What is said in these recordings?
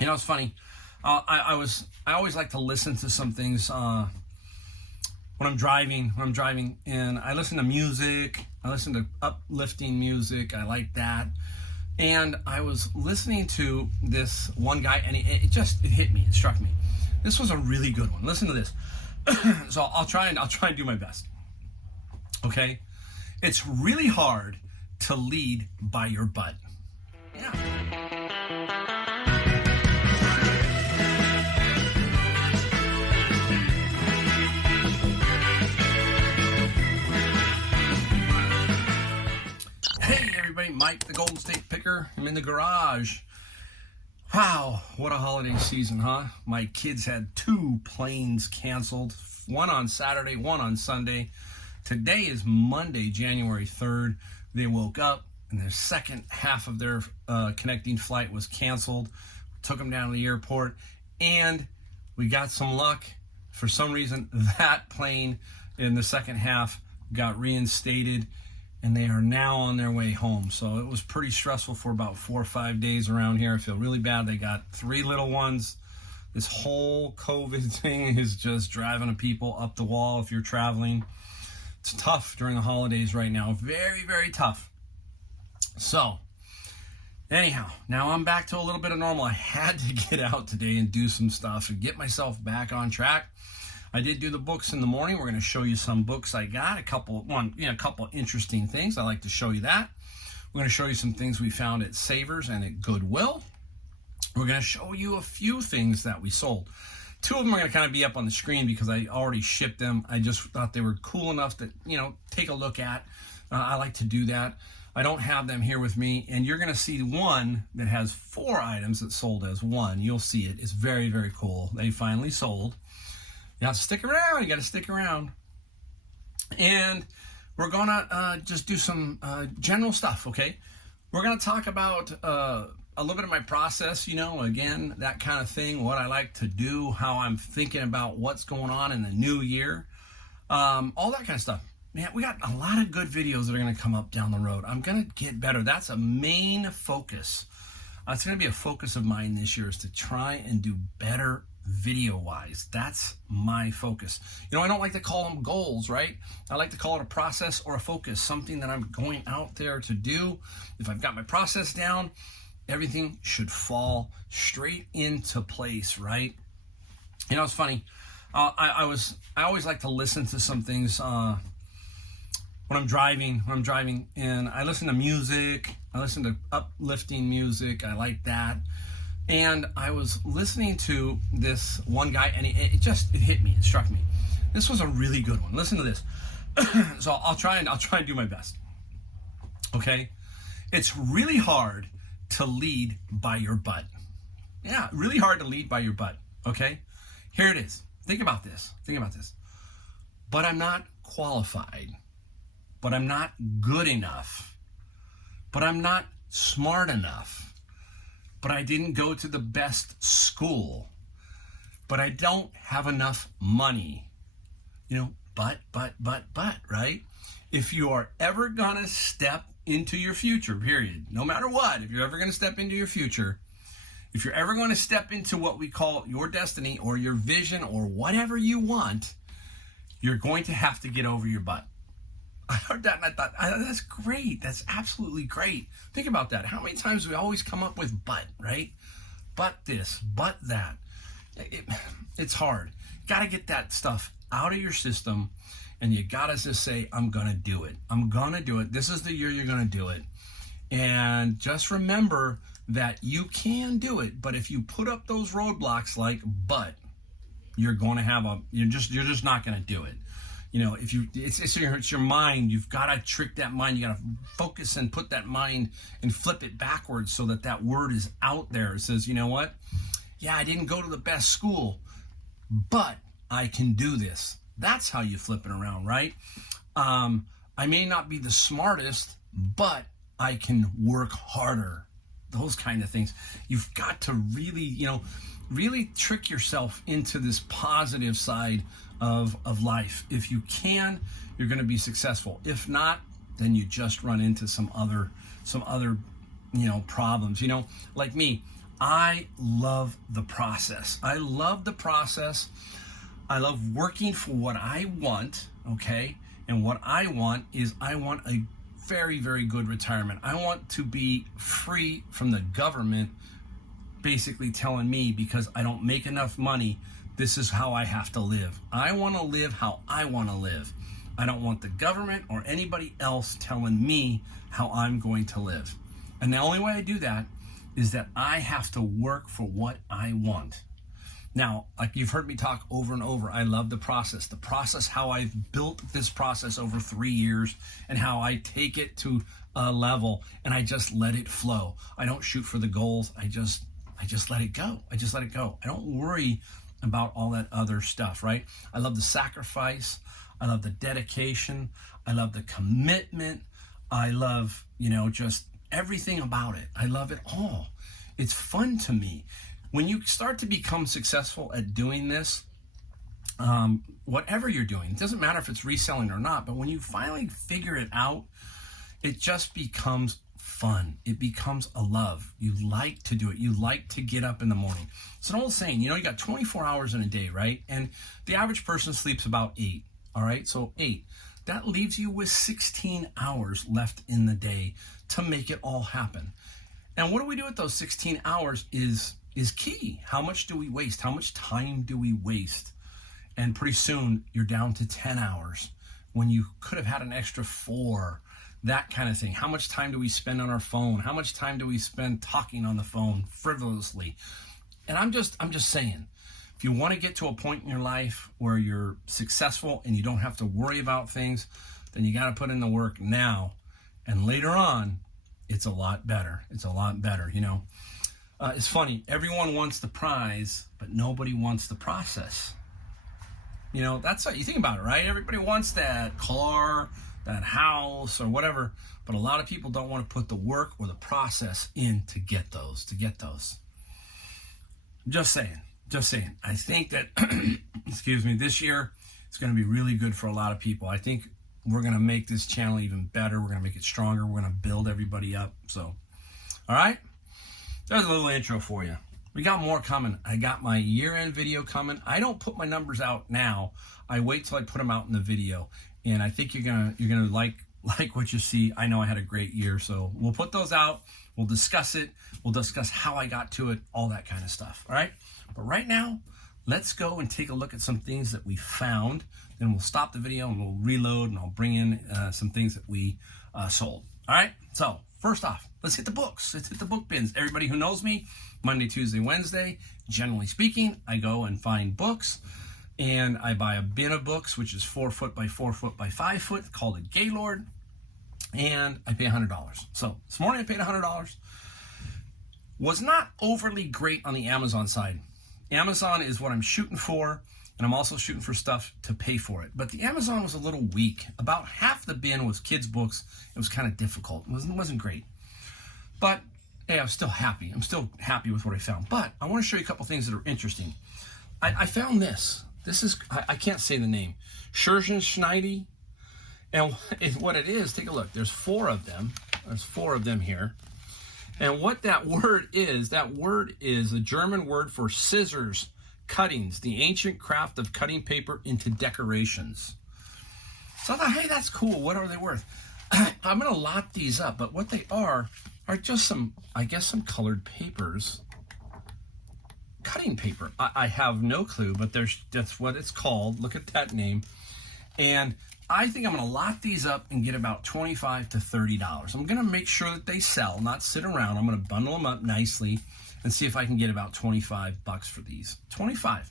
It's funny. I always like to listen to some things when I'm driving. And I listen to music. I listen to uplifting music. I like that. And I was listening to this one guy, and it hit me. It struck me. This was a really good one. Listen to this. So I'll try and do my best. Okay, it's really hard to lead by your butt. Yeah. Hey everybody, Mike the Golden State Picker. I'm in the garage. Wow, what a holiday season, huh? My kids had 2 planes canceled, one on Saturday, one on Sunday. Today is Monday, January 3rd. They woke up and the second half of their connecting flight was canceled. Took them down to the airport, and we got some luck. For some reason, that plane in the second half got reinstated, and they are now on their way home. So it was pretty stressful for about 4 or 5 days around here. I feel really bad. They got 3 little ones. This whole COVID thing is just driving people up the wall if you're traveling. It's tough during the holidays right now. Very, very tough. So, anyhow, now I'm back to a little bit of normal. I had to get out today and do some stuff and get myself back on track. I did do the books in the morning. We're going to show you some books I got. A couple interesting things. I like to show you that. We're going to show you some things we found at Savers and at Goodwill. We're going to show you a few things that we sold. 2 of them are going to kind of be up on the screen because I already shipped them. I just thought they were cool enough to, take a look at. I like to do that. I don't have them here with me, and you're going to see one that has 4 items that sold as one. You'll see it. It's very, very cool. They finally sold. You have to stick around. You got to stick around. And we're going to just do some general stuff, okay? We're going to talk about a little bit of my process, again, that kind of thing, what I like to do, how I'm thinking about what's going on in the new year, all that kind of stuff. Man, we got a lot of good videos that are going to come up down the road. I'm going to get better. That's a main focus. It's going to be a focus of mine this year, is to try and do better video-wise. That's my focus. I don't like to call them goals, right? I like to call it a process or a focus, something that I'm going out there to do. If I've got my process down, everything should fall straight into place, right? It's funny. I always like to listen to some things when I'm driving, and I listen to music. I listen to uplifting music. I like that. And I was listening to this one guy, and it hit me. It struck me. This was a really good one. Listen to this. So I'll try and do my best. Okay? It's really hard to lead by your butt. Yeah, really hard to lead by your butt. Okay? Here it is. Think about this. But I'm not qualified. But I'm not good enough. But I'm not smart enough. But I didn't go to the best school. But I don't have enough money. But, right? If you are ever going to step into your future, period, no matter what, if you're ever going to step into your future, if you're ever going to step into what we call your destiny or your vision or whatever you want, you're going to have to get over your butt. I heard that and I thought, that's great. That's absolutely great. Think about that. How many times do we always come up with but, right? But this, but that. It's hard. You got to get that stuff out of your system, and you got to just say, I'm going to do it. I'm going to do it. This is the year you're going to do it. And just remember that you can do it, but if you put up those roadblocks like but, you're just not going to do it. It's your mind. You've got to trick that mind. You got to focus and put that mind and flip it backwards so that word is out there. It says, you know what? Yeah, I didn't go to the best school, but I can do this. That's how you flip it around, right? I may not be the smartest, but I can work harder. Those kind of things. You've got to really trick yourself into this positive side of life. If you can, you're going to be successful. If not, then you just run into some other problems. Like me, I love the process. I love the process. I love working for what I want, okay? And what I want is I want a very, very good retirement. I want to be free from the government basically telling me because I don't make enough money, this is how I have to live. I want to live how I want to live. I don't want the government or anybody else telling me how I'm going to live. And the only way I do that is that I have to work for what I want. Now, like you've heard me talk over and over, I love the process. The process, how I've built this process over 3 years and how I take it to a level and I just let it flow. I don't shoot for the goals. I just let it go. I just let it go. I don't worry about all that other stuff, right? I love the sacrifice. I love the dedication. I love the commitment. I love, just everything about it. I love it all. It's fun to me. When you start to become successful at doing this, whatever you're doing, it doesn't matter if it's reselling or not, but when you finally figure it out, it just becomes fun. It becomes a love. You like to do it. You like to get up in the morning. It's an old saying, you got 24 hours in a day, right? And the average person sleeps about 8, all right? So 8. That leaves you with 16 hours left in the day to make it all happen. And what do we do with those 16 hours is key. How much do we waste? How much time do we waste? And pretty soon you're down to 10 hours when you could have had an extra 4, that kind of thing. How much time do we spend on our phone? How much time do we spend talking on the phone frivolously? And I'm just saying, if you want to get to a point in your life where you're successful and you don't have to worry about things, then you got to put in the work now. And later on, it's a lot better. It's a lot better, It's funny. Everyone wants the prize, but nobody wants the process. That's what you think about it, right? Everybody wants that car, that house, or whatever, but a lot of people don't want to put the work or the process in to get those. Just saying. I think that, this year it's going to be really good for a lot of people. I think we're going to make this channel even better. We're going to make it stronger. We're going to build everybody up. So, all right. There's a little intro for you. We got more coming. I got my year-end video coming. I don't put my numbers out now. I wait till I put them out in the video. And I think you're gonna like what you see. I know I had a great year, so we'll put those out. We'll discuss it. We'll discuss how I got to it, all that kind of stuff. All right. But right now, let's go and take a look at some things that we found. Then we'll stop the video and we'll reload, and I'll bring in some things that we sold. All right. So first off, let's hit the books. Let's hit the book bins. Everybody who knows me, Monday, Tuesday, Wednesday, generally speaking, I go and find books. And I buy a bin of books, which is 4 foot by 4 foot by 5 foot, called a Gaylord, and I pay $100. So this morning I paid $100. Was not overly great on the Amazon side. Amazon is what I'm shooting for, and I'm also shooting for stuff to pay for it. But the Amazon was a little weak. About half the bin was kids' books. It was kind of difficult. It wasn't great. But hey, I'm still happy. I'm still happy with what I found. But I want to show you a couple things that are interesting. I found this. This is, I can't say the name, Scherzenschneide. And what it is, take a look. There's 4 of them. There's 4 of them here. And what that word is a German word for scissors, cuttings, the ancient craft of cutting paper into decorations. So I thought, hey, that's cool. What are they worth? I'm going to lock these up, but what they are just some colored papers. Cutting paper. I have no clue, but that's what it's called. Look at that name. And I think I'm going to lock these up and get about $25 to $30. I'm going to make sure that they sell, not sit around. I'm going to bundle them up nicely and see if I can get about 25 bucks for these. 25.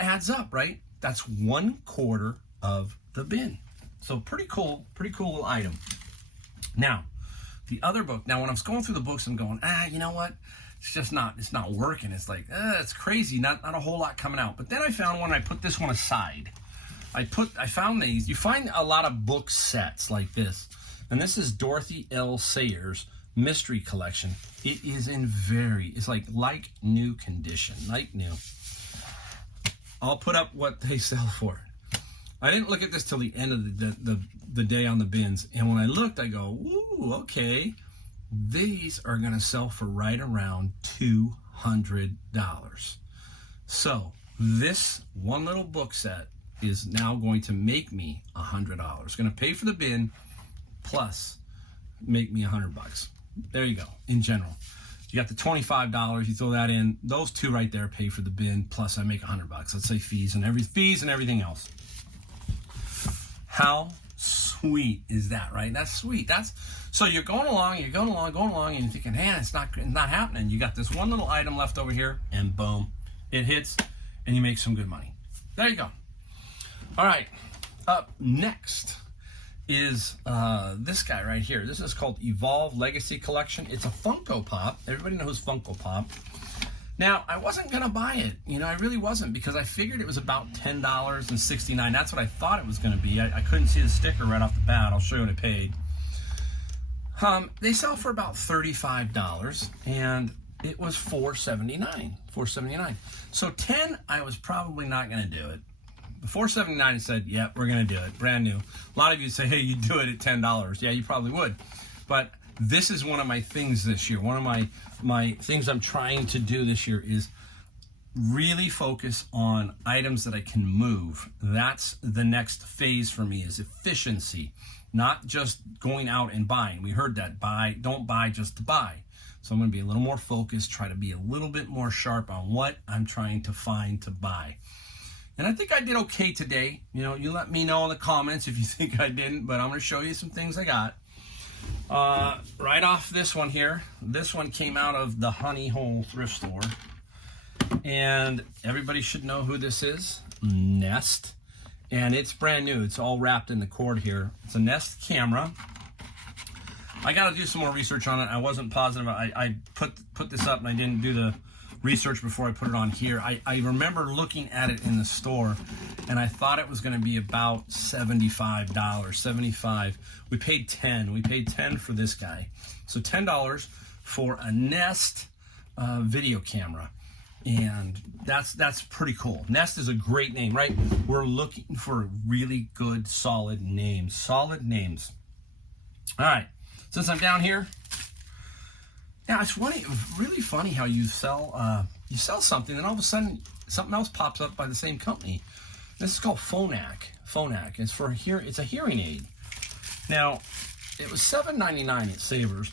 Adds up, right? That's 1/4 of the bin. So pretty cool little item. Now, the other book. Now, when I was going through the books, I'm going, you know what? It's not working. It's like, it's crazy. Not a whole lot coming out. But then I found one. I put this one aside. I found these. You find a lot of book sets like this. And this is Dorothy L. Sayers' Mystery Collection. It is it's like new condition. Like new. I'll put up what they sell for. I didn't look at this till the end of the day on the bins. And when I looked, I go, ooh, okay. These are going to sell for right around $200. So this one little book set is now going to make me $100. Going to pay for the bin plus make me $100. There you go. In general, you got the $25. You throw that in. Those two right there pay for the bin plus I make $100. Let's say fees and everything else. How sweet is that, right? That's sweet. So you're going along, and you're thinking, man, it's not happening. You got this one little item left over here, and boom, it hits, and you make some good money. There you go. All right, up next is this guy right here. This is called Evolve Legacy Collection. It's a Funko Pop. Everybody knows Funko Pop. Now, I wasn't going to buy it. I really wasn't, because I figured it was about $10.69. That's what I thought it was going to be. I couldn't see the sticker right off the bat. I'll show you what I paid. They sell for about $35, and it was $4.79. So 10, I was probably not going to do it. The $4.79, I said, yeah, we're going to do it. Brand new. A lot of you say, hey, you do it at $10. Yeah, you probably would. But this is one of my things this year. One of my things I'm trying to do this year is really focus on items that I can move. That's the next phase for me, is efficiency, not just going out and buying. We heard that. Don't buy just to buy. So I'm going to be a little more focused, try to be a little bit more sharp on what I'm trying to find to buy. And I think I did okay today. You let me know in the comments if you think I didn't, but I'm going to show you some things I got. Right off this one here. This one came out of the Honey Hole thrift store. And everybody should know who this is. Nest. And it's brand new. It's all wrapped in the cord here. It's a Nest camera. I got to do some more research on it. I wasn't positive. I put this up and I didn't do the research before I put it on here. I remember looking at it in the store and I thought it was going to be about $75. $75. We paid $10. We paid $10 for this guy. So $10 for a Nest video camera. And that's pretty cool. Nest is a great name, right? We're looking for really good, solid names. All right. Since I'm down here, now it's really funny how you sell something, and all of a sudden something else pops up by the same company. This is called Phonak. It's a hearing aid. Now, it was $7.99 at Savers.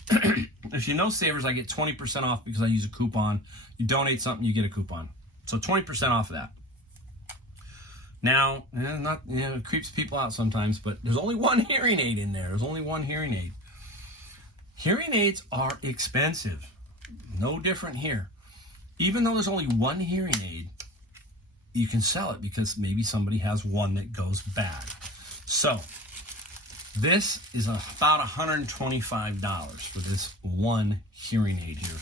If you know Savers, I get 20% off because I use a coupon. You donate something, you get a coupon. So 20% off of that. Now, it creeps people out sometimes, but there's only one hearing aid in there. Hearing aids are expensive. No different here. Even though there's only one hearing aid, you can sell it because maybe somebody has one that goes bad. So this is about $125 for this one hearing aid here.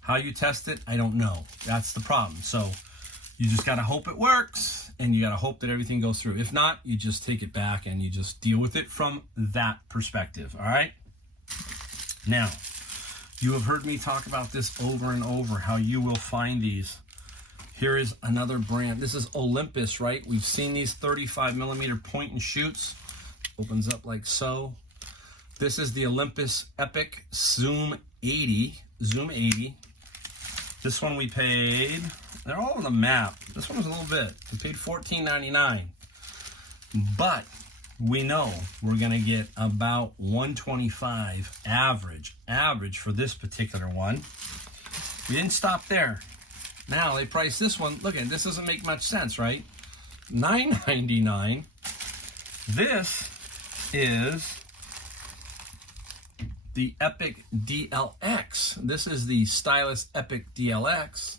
How you test it, I don't know. That's the problem. So you just got to hope it works, and you got to hope that everything goes through. If not, you just take it back and you just deal with it from that perspective. All right? Now, you have heard me talk about this over and over, how you will find these. Here is another brand. This is Olympus, right? We've seen these 35mm point and shoots. Opens up like so. This is the Olympus Epic Zoom 80. This one we paid, they're all on the map. This one was a little bit. We paid $14.99. But we know we're going to get about $125 average for this particular one. We didn't stop there. Now they priced this one. Look at this, doesn't make much sense, right? $9.99. This is the Epic DLX. This is the Stylus Epic DLX.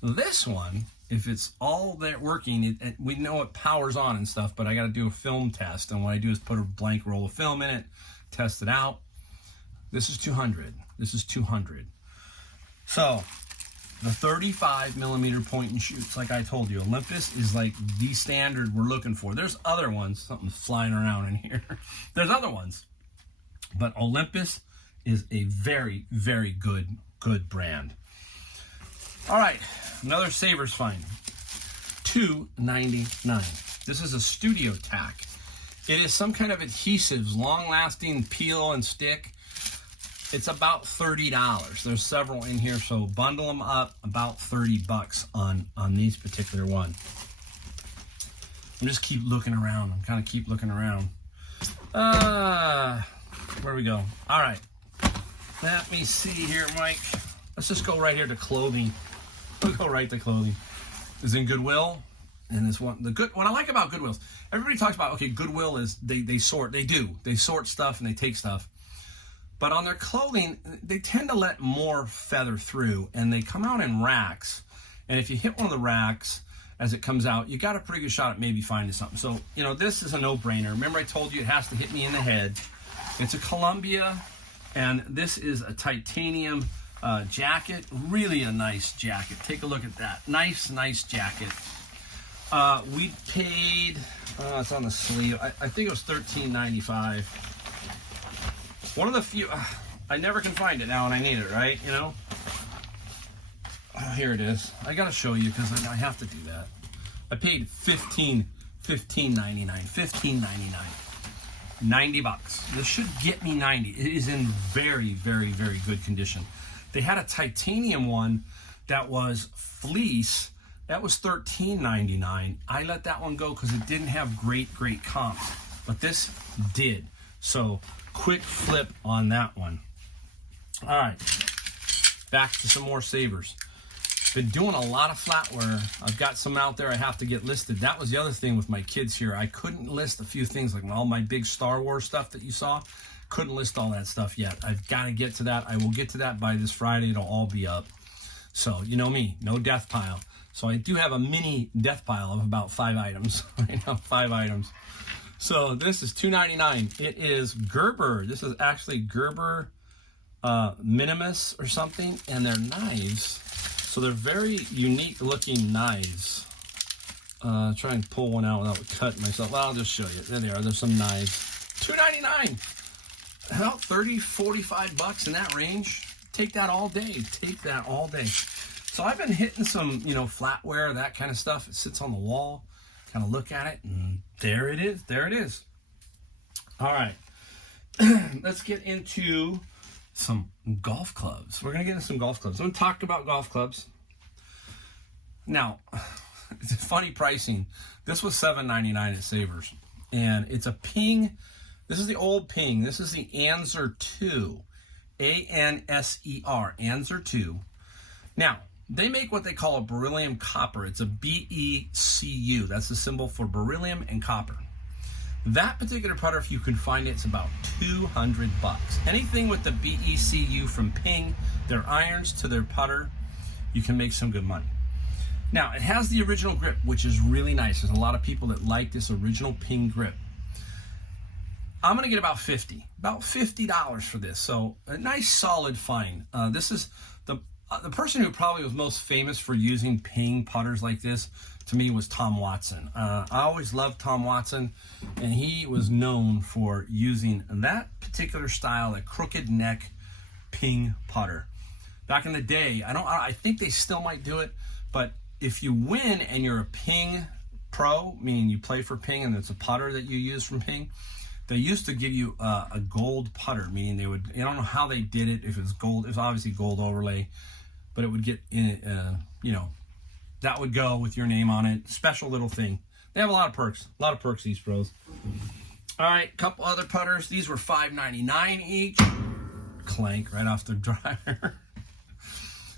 This one, if it's all that working, we know it powers on and stuff, but I got to do a film test, and what I do is put a blank roll of film in it, test it out. This is $200. So the 35mm point and shoots, like I told you, Olympus is like the standard we're looking for. There's other ones, something's flying around in here. There's other ones, but Olympus is a very, very good brand. All right, another Savers find, $2.99. This is a Studio Tack. It is some kind of adhesives, long-lasting peel and stick. It's about $30. There's several in here, so bundle them up, about $30 on these particular one. I'm just keep looking around. I'm kind of keep looking around. Where do we go? All right. Let me see here, Mike. Let's just go right here to clothing. We'll go right to clothing. Is in Goodwill. And this one, what I like about Goodwill's, everybody talks about, okay, Goodwill is, they sort, they sort stuff and they take stuff. But on their clothing, they tend to let more feather through, and they come out in racks. And if you hit one of the racks as it comes out, you got a pretty good shot at maybe finding something. So, you know, this is a no-brainer. Remember I told you it has to hit me in the head. It's a Columbia, and this is a titanium jacket. Really a nice jacket. Take a look at that. Nice jacket. We paid, it's on the sleeve, I think it was $13.95. One of the few, I never can find it now when I need it, right? You know? Oh, here it is. I gotta show you because I have to do that. I paid $15.99. $90. This should get me 90. It is in very good condition. They had a titanium one that was fleece. That was $13.99. I let that one go because it didn't have great comps, but this did. So quick flip on that one. All right, back to some more savers. Been doing a lot of flatware. I've got some out there I have to get listed. That was the other thing with my kids here. I couldn't list a few things, like all my big Star Wars stuff that you saw. Couldn't list all that stuff yet. I've got to get to that. I will get to that by this Friday. It'll all be up. So you know me, no death pile. So I do have a mini death pile of about 5 items. Right now, 5 items. So this is $2.99. It is Gerber. This is actually Gerber Minimus or something, and they're knives. So they're very unique looking knives. Try and pull one out without cutting myself. Well, I'll just show you. There they are. There's some knives. $2.99. About $30-$45 in that range. Take that all day. Take that all day. So I've been hitting some, you know, flatware, that kind of stuff. It sits on the wall. Kind of look at it, and there it is. There it is. All right. Let's get into some golf clubs. We're going to get into some golf clubs. I'm going to talk about golf clubs. Now, it's funny pricing. This was $7.99 at Savers. And it's a Ping. This is the old Ping. This is the Anser 2. A-N-S-E-R. Anser 2. Now, they make what they call a beryllium copper. It's a B-E-C-U. That's the symbol for beryllium and copper. That particular putter, if you can find it, it's about $200. Anything with the B-E-C-U from Ping, their irons to their putter, you can make some good money. Now, it has the original grip, which is really nice. There's a lot of people that like this original Ping grip. I'm going to get about $50 for this. So a nice solid find. This is the person who probably was most famous for using Ping putters like this, to me, was Tom Watson. I always loved Tom Watson, and he was known for using that particular style, a crooked neck Ping putter. Back in the day, I think they still might do it, but if you win and you're a Ping pro, meaning you play for Ping and it's a putter that you use from Ping, they used to give you a gold putter, meaning they would, I don't know how they did it, if it was gold, it was obviously gold overlay, but it would get in, you know, that would go with your name on it. Special little thing. They have a lot of perks, these pros. All right, couple other putters. These were $5.99 each. Clank right off the dryer.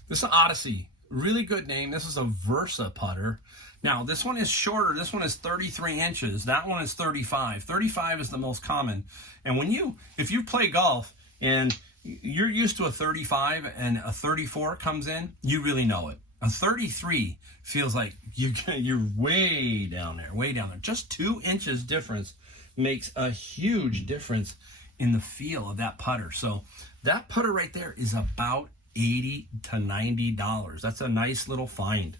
This is an Odyssey. Really good name. This is a Versa putter. Now, this one is shorter. This one is 33 inches. That one is 35. 35 is the most common. And if you play golf and you're used to a 35 and a 34 comes in, you really know it. A 33 feels like you're way down there, Just 2 inches difference makes a huge difference in the feel of that putter. So that putter right there is about $80 to $90. That's a nice little find.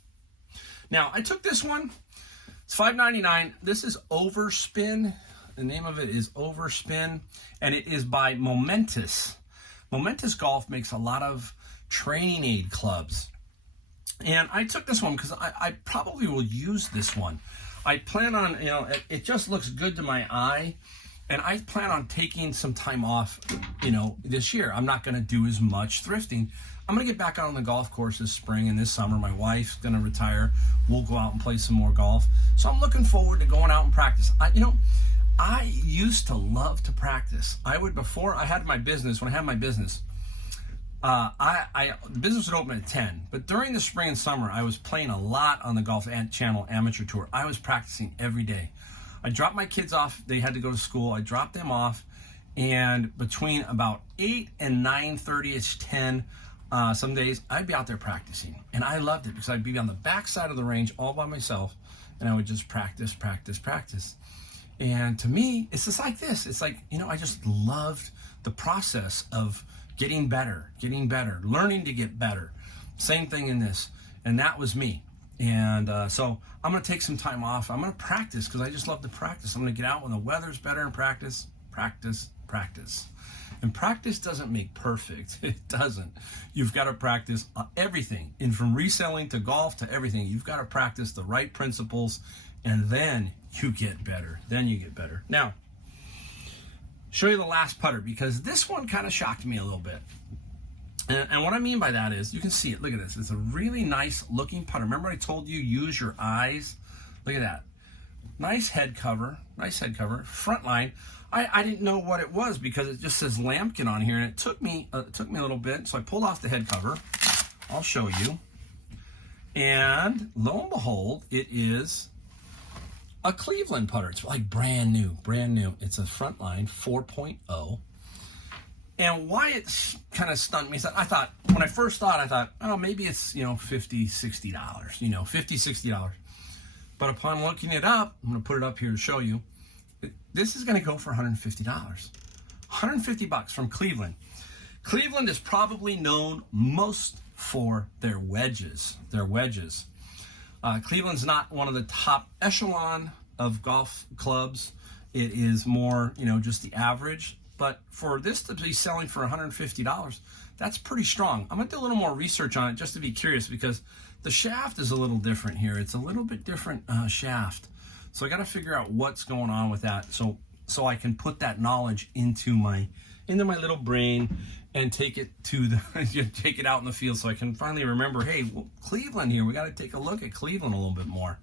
Now, I took this one. It's $5.99. This is Overspin. The name of it is Overspin, and it is by Momentous. Momentous Golf makes a lot of training aid clubs. And I took this one because I probably will use this one. I plan on, it just looks good to my eye. And I plan on taking some time off, this year. I'm not going to do as much thrifting. I'm going to get back out on the golf course this spring and this summer. My wife's going to retire. We'll go out and play some more golf. So I'm looking forward to going out and practice. I used to love to practice. Before I had my business, when I had my business, the business would open at 10. But during the spring and summer, I was playing a lot on the Golf Channel Amateur Tour. I was practicing every day. I dropped my kids off. They had to go to school. I dropped them off. And between about 8 and 9:30-ish, 10, some days, I'd be out there practicing. And I loved it because I'd be on the back side of the range all by myself. And I would just practice. And to me, it's just like this. It's like, I just loved the process of getting better, learning to get better. Same thing in this. And that was me. And so I'm going to take some time off. I'm going to practice because I just love to practice. I'm going to get out when the weather's better and practice. And practice doesn't make perfect. It doesn't. You've got to practice everything. And from reselling to golf to everything, you've got to practice the right principles, and then you get better. Now, show you the last putter, because this one kind of shocked me a little bit. And what I mean by that is, you can see it. Look at this. It's a really nice looking putter. Remember I told you, use your eyes? Look at that. Nice head cover. Front line. I didn't know what it was because it just says Lambkin on here, and it took me a little bit. So I pulled off the head cover. I'll show you. And lo and behold, it is a Cleveland putter. It's like brand new. It's a Frontline 4.0. And why it kind of stunned me is that when I first thought, I thought, oh, maybe it's, $50, $60, $60. But upon looking it up, I'm going to put it up here to show you, this is going to go for $150. $150 from Cleveland. Cleveland is probably known most for their wedges. Cleveland's not one of the top echelon of golf clubs. It is more, just the average. But for this to be selling for $150, that's pretty strong. I'm going to do a little more research on it just to be curious, because the shaft is a little different here. It's a little bit different shaft. So I got to figure out what's going on with that, so I can put that knowledge into my little brain and take it take it out in the field, so I can finally remember, hey, Cleveland here. We got to take a look at Cleveland a little bit more.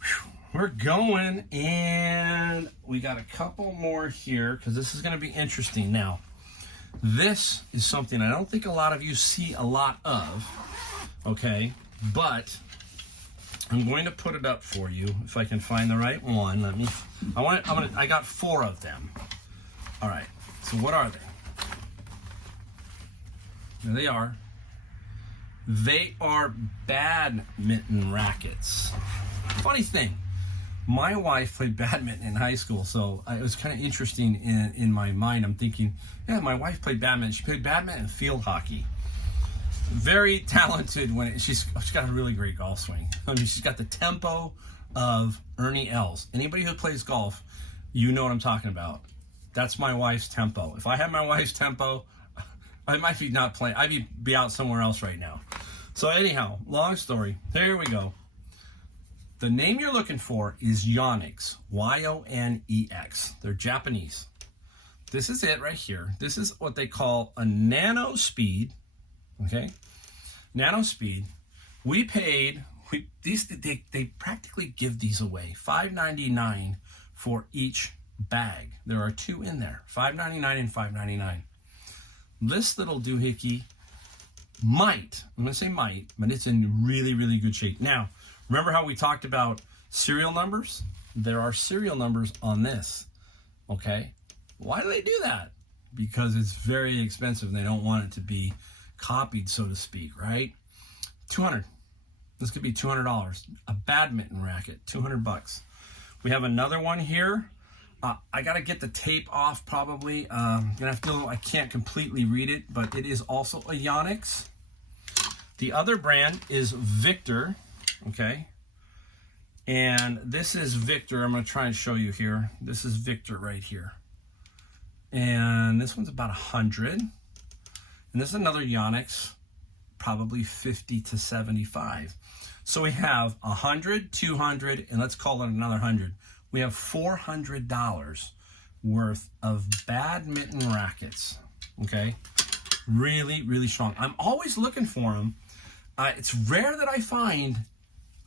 Whew. We're going, and we got a couple more here because this is going to be interesting. Now, this is something I don't think a lot of you see a lot of, okay? But I'm going to put it up for you if I can find the right one. I got 4 of them. All right. So what are they? There they are. They are badminton rackets. Funny thing. My wife played badminton in high school, so it was kind of interesting in my mind. I'm thinking, yeah, my wife played badminton. She played badminton and field hockey. Very talented she's got a really great golf swing. I mean, she's got the tempo of Ernie Els. Anybody who plays golf, you know what I'm talking about. That's my wife's tempo. If I had my wife's tempo, I might be not playing. I'd be out somewhere else right now. So anyhow, long story. Here we go. The name you're looking for is Yonex, Y-O-N-E-X. They're Japanese. This is it right here. This is what they call a nano speed, okay? Nano speed. They practically give these away. $5.99 for each bag. There are 2 in there, $5.99 and $5.99. This little doohickey might, I'm going to say might, but it's in really, really good shape. Now, remember how we talked about serial numbers? There are serial numbers on this, okay? Why do they do that? Because it's very expensive. They don't want it to be copied, so to speak, right? $200. This could be $200. A badminton racket, $200. We have another one here. I got to get the tape off probably. I can't completely read it, but it is also a Yonex. The other brand is Victor. Okay, and this is Victor. I'm going to try and show you here. This is Victor right here, and this one's about 100, and this is another Yonex, probably 50 to 75. So we have 100, 200, and let's call it another 100. We have $400 worth of badminton rackets. Okay, really, really strong. I'm always looking for them. It's rare that I find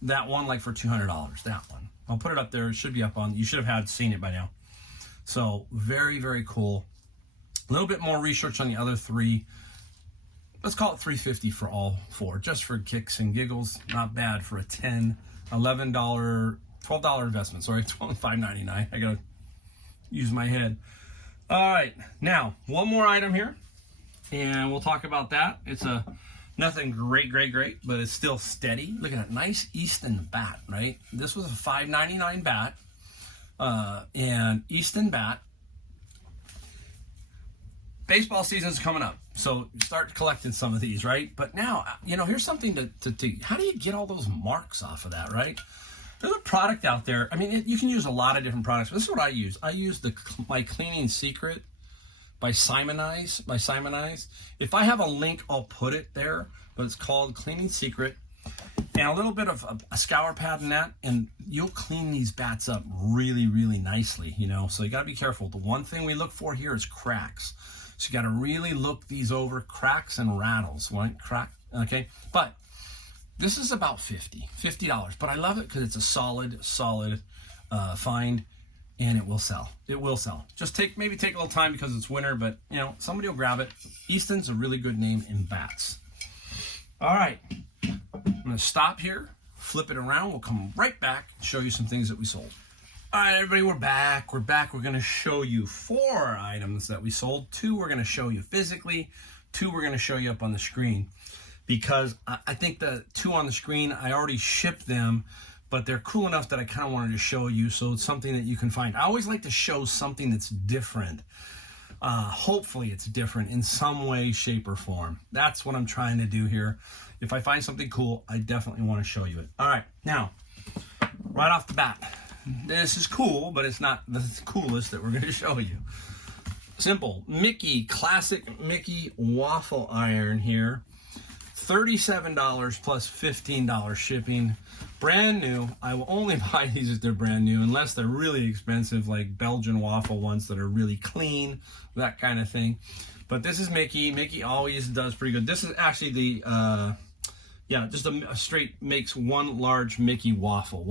that one like for $200. That one. I'll put it up there. It should be up on. You should have seen it by now. So very, very cool. A little bit more research on the other three. Let's call it $350 for all four, just for kicks and giggles. Not bad for a $10, $11, $12 investment. Sorry, $5.99. I gotta use my head. All right, now one more item here, and we'll talk about that. It's a nothing great, but it's still steady. Look at that nice Easton bat, right? This was a $5.99 bat, and Easton bat. Baseball season's coming up, so start collecting some of these, right? But now, here's something to how do you get all those marks off of that, right? There's a product out there. I mean, you can use a lot of different products. But this is what I use. I use my Cleaning Secret by Simonize. If I have a link, I'll put it there. But it's called Cleaning Secret, and a little bit of a scour pad in that, and you'll clean these bats up really, really nicely. So you got to be careful. The one thing we look for here is cracks. So you got to really look these over, cracks and rattles, right? Okay? But this is about $50. But I love it because it's a solid find, and it will sell. It will sell. Just maybe take a little time because it's winter, but, somebody will grab it. Easton's a really good name in bats. All right. I'm going to stop here, flip it around. We'll come right back and show you some things that we sold. All right, everybody, we're back. We're going to show you 4 items that we sold. 2 we're going to show you physically. 2 we're going to show you up on the screen. Because I think the 2 on the screen, I already shipped them, but they're cool enough that I kind of wanted to show you, so it's something that you can find. I always like to show something that's different. Hopefully it's different in some way, shape, or form. That's what I'm trying to do here. If I find something cool, I definitely want to show you it. All right, now, right off the bat, this is cool, but it's not the coolest that we're going to show you. Simple. Classic Mickey waffle iron here. $37 plus $15 shipping. Brand new. I will only buy these if they're brand new, unless they're really expensive, like Belgian waffle ones that are really clean, that kind of thing. But this is Mickey. Mickey always does pretty good. This is actually the, just a straight makes one large Mickey waffle.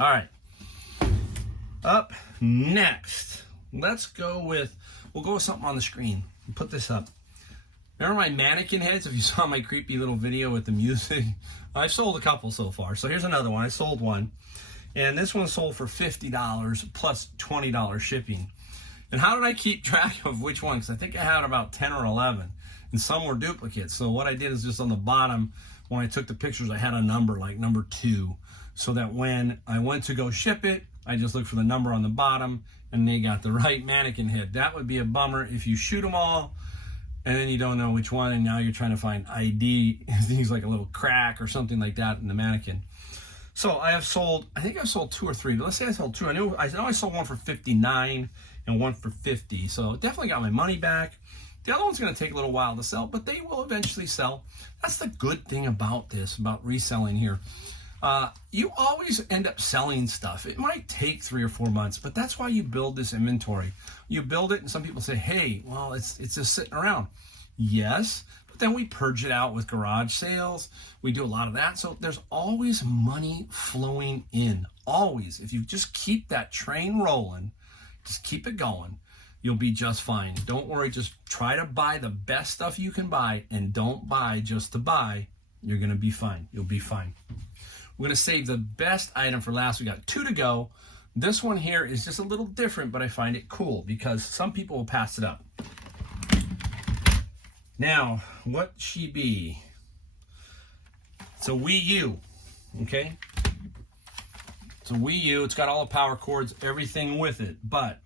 All right. Up next, we'll go with something on the screen. Put this up. Remember my mannequin heads? If you saw my creepy little video with the music, I've sold a couple so far. So here's another one. I sold one, and this one sold for $50 plus $20 shipping. And how did I keep track of which one? Because I think I had about 10 or 11, and some were duplicates. So what I did is just on the bottom, when I took the pictures, I had a number like number 2, so that when I went to go ship it, I just looked for the number on the bottom, and they got the right mannequin head. That would be a bummer if you shoot them all, and then you don't know which one, and now you're trying to find ID, things like a little crack or something like that in the mannequin. So I think I've sold 2 or 3, but let's say I sold 2. I know I sold one for $59 and one for $50, so definitely got my money back. The other one's going to take a little while to sell, but they will eventually sell. That's the good thing about reselling here. You always end up selling stuff. It might take 3 or 4 months, but that's why you build this inventory. You build it, and some people say, hey, well, it's just sitting around. Yes, but then we purge it out with garage sales. We do a lot of that. So there's always money flowing in. Always. If you just keep that train rolling, just keep it going, you'll be just fine. Don't worry. Just try to buy the best stuff you can buy, and don't buy just to buy. You're going to be fine. You'll be fine. We're going to save the best item for last. We got 2 to go. This one here is just a little different, but I find it cool because some people will pass it up. Now, what she be? It's a Wii U, okay? It's a Wii U. It's got all the power cords, everything with it. But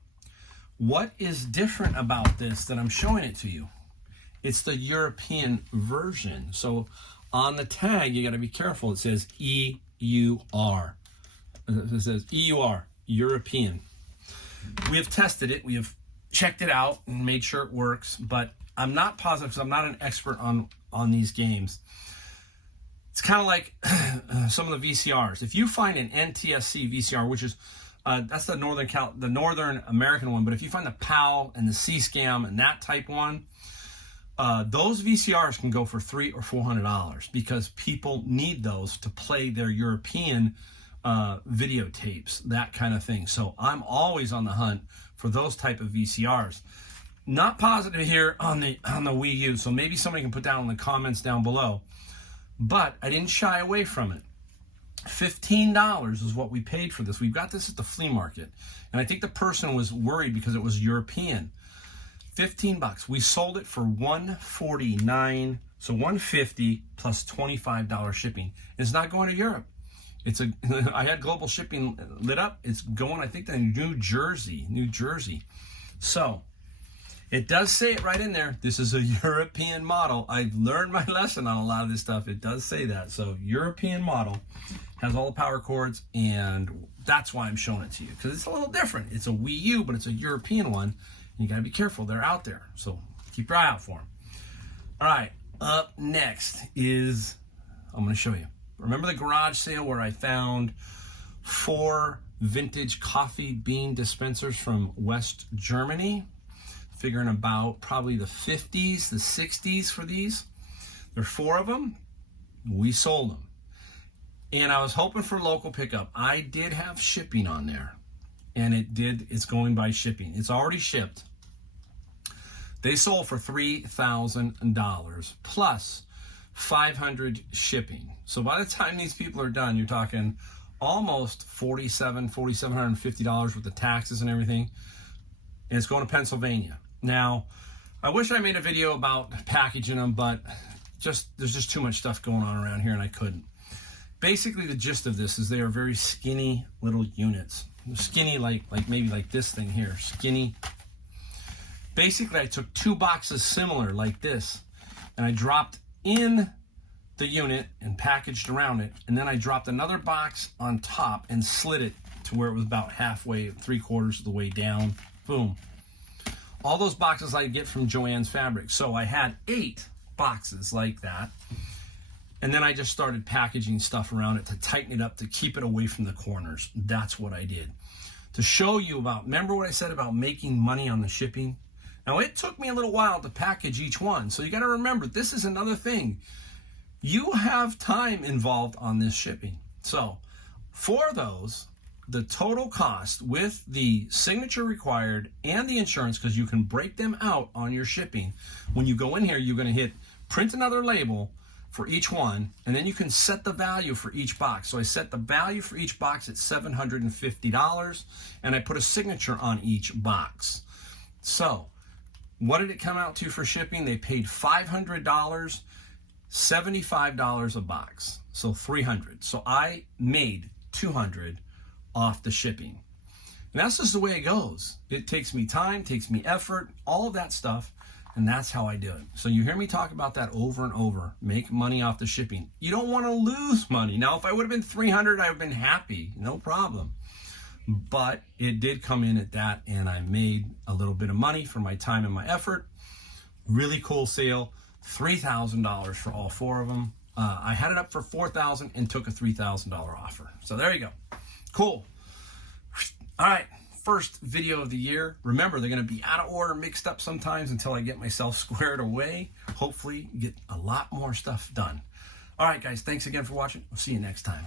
what is different about this that I'm showing it to you? It's the European version. So on the tag, you got to be careful. It says EUR. It says EUR, European. We have tested it. We have checked it out and made sure it works. But I'm not positive because I'm not an expert on these games. It's kind of like some of the VCRs. If you find an NTSC VCR, which is That's the Northern American one. But if you find the PAL and the C-Scam and that type one, those VCRs can go for $300 or $400 because people need those to play their European videotapes, that kind of thing. So I'm always on the hunt for those type of VCRs. Not positive here on the Wii U, so maybe somebody can put down in the comments down below. But I didn't shy away from it. $15 is what we paid for this. We've got this at the flea market, and I think the person was worried because it was European. $15. We sold it for $149, so $150 plus $25 shipping. It's not going to Europe. I had global shipping lit up. It's going, I think, to New Jersey. So it does say it right in there. This is a European model. I've learned my lesson on a lot of this stuff. It does say that. So European model, has all the power cords, and that's why I'm showing it to you, because it's a little different. It's a Wii U, but it's a European one. You got to be careful. They're out there. So keep your eye out for them. All right. Up next is, I'm going to show you. Remember the garage sale where I found 4 vintage coffee bean dispensers from West Germany? Figuring about probably the 50s, the 60s for these. There are 4 of them. We sold them. And I was hoping for local pickup. I did have shipping on there. And it's going by shipping. It's already shipped. They sold for $3,000 plus $500 shipping. So by the time these people are done, you're talking almost $4,750 worth of taxes and everything. And it's going to Pennsylvania. Now, I wish I made a video about packaging them, but there's just too much stuff going on around here and I couldn't. Basically, the gist of this is they are very skinny little units. Skinny like maybe like this thing here, skinny. Basically, I took 2 boxes similar like this, and I dropped in the unit and packaged around it, and then I dropped another box on top and slid it to where it was about halfway, 3/4 of the way down. Boom. All those boxes I get from Joann's Fabric. So I had 8 boxes like that. And then I just started packaging stuff around it to tighten it up, to keep it away from the corners. That's what I did. To show you about, remember what I said about making money on the shipping? Now, it took me a little while to package each one. So you got to remember, this is another thing. You have time involved on this shipping. So for those, the total cost with the signature required and the insurance, because you can break them out on your shipping. When you go in here, you're going to hit print another label for each one, and then you can set the value for each box. So I set the value for each box at $750, and I put a signature on each box. So what did it come out to for shipping? They paid $500, $75 a box, so $300. So I made $200 off the shipping. And that's just the way it goes. It takes me time, takes me effort, all of that stuff. And that's how I do it. So you hear me talk about that over and over. Make money off the shipping. You don't want to lose money. Now, if I would have been $300, I would have been happy. No problem. But it did come in at that, and I made a little bit of money for my time and my effort. Really cool sale. $3,000 for all 4 of them. I had it up for $4,000 and took a $3,000 offer. So there you go. Cool. All right. First video of the year. Remember, they're going to be out of order, mixed up sometimes until I get myself squared away. Hopefully get a lot more stuff done. All right, guys, thanks again for watching. We'll see you next time.